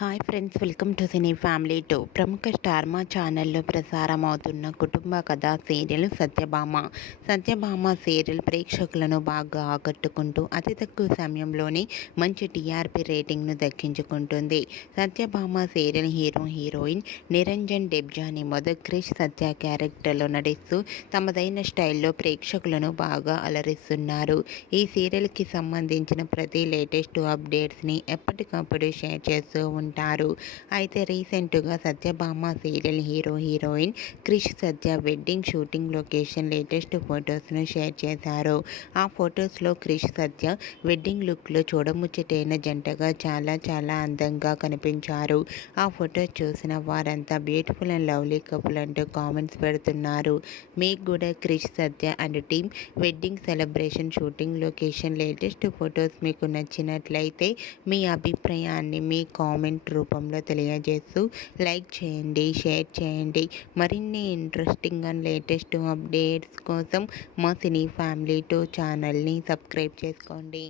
Hi friends, welcome to cine family two. ప్రముఖ star మా ఛానల్లో ప్రసారం అవుతున్న కుటుంబ కథా సీరియల్ సత్యభామ సీరియల్ ప్రేక్షకులను బాగా ఆకట్టుకుంటూ అతి తక్కువ సమయంలోనే మంచి టీఆర్పీ రేటింగ్ను దక్కించుకుంటుంది. సత్యభామ సీరియల్ హీరోయిన్ నిరంజన్ డెబ్జాని మొదటి క్రిష్ సత్య క్యారెక్టర్లో నటిస్తూ తమదైన స్టైల్లో ప్రేక్షకులను బాగా అలరిస్తున్నారు. ఈ సీరియల్కి సంబంధించిన ప్రతి లేటెస్ట్ అప్డేట్స్ని ఎప్పటికప్పుడు షేర్ చేస్తూ ఉంటారు. అయితే రీసెంట్గా Satyabhama serial heroine Krish Satya wedding shooting location latest ఫొటోస్ను షేర్ చేశారు. ఆ ఫొటోస్లో క్రిష్ సత్య వెడ్డింగ్ లుక్లో చూడముచ్చటైన జంటగా చాలా చాలా అందంగా కనిపించారు. ఆ ఫొటోస్ చూసిన వారంతా బ్యూటిఫుల్ అండ్ లవ్లీ కపుల్ అంటూ కామెంట్స్ పెడుతున్నారు. మీకు కూడా Krish Satya and team wedding celebration shooting location latest photos మీకు నచ్చినట్లయితే మీ అభిప్రాయాన్ని మీ కామెంట్ రూపంలో తెలియజేస్తూ లైక్ చేయండి, షేర్ చేయండి. మరిన్ని ఇంట్రెస్టింగ్ అండ్ లేటెస్ట్ అప్డేట్స్ కోసం మా సినీ ఫ్యామిలీ 2 ఛానల్ని సబ్స్క్రైబ్ చేసుకోండి.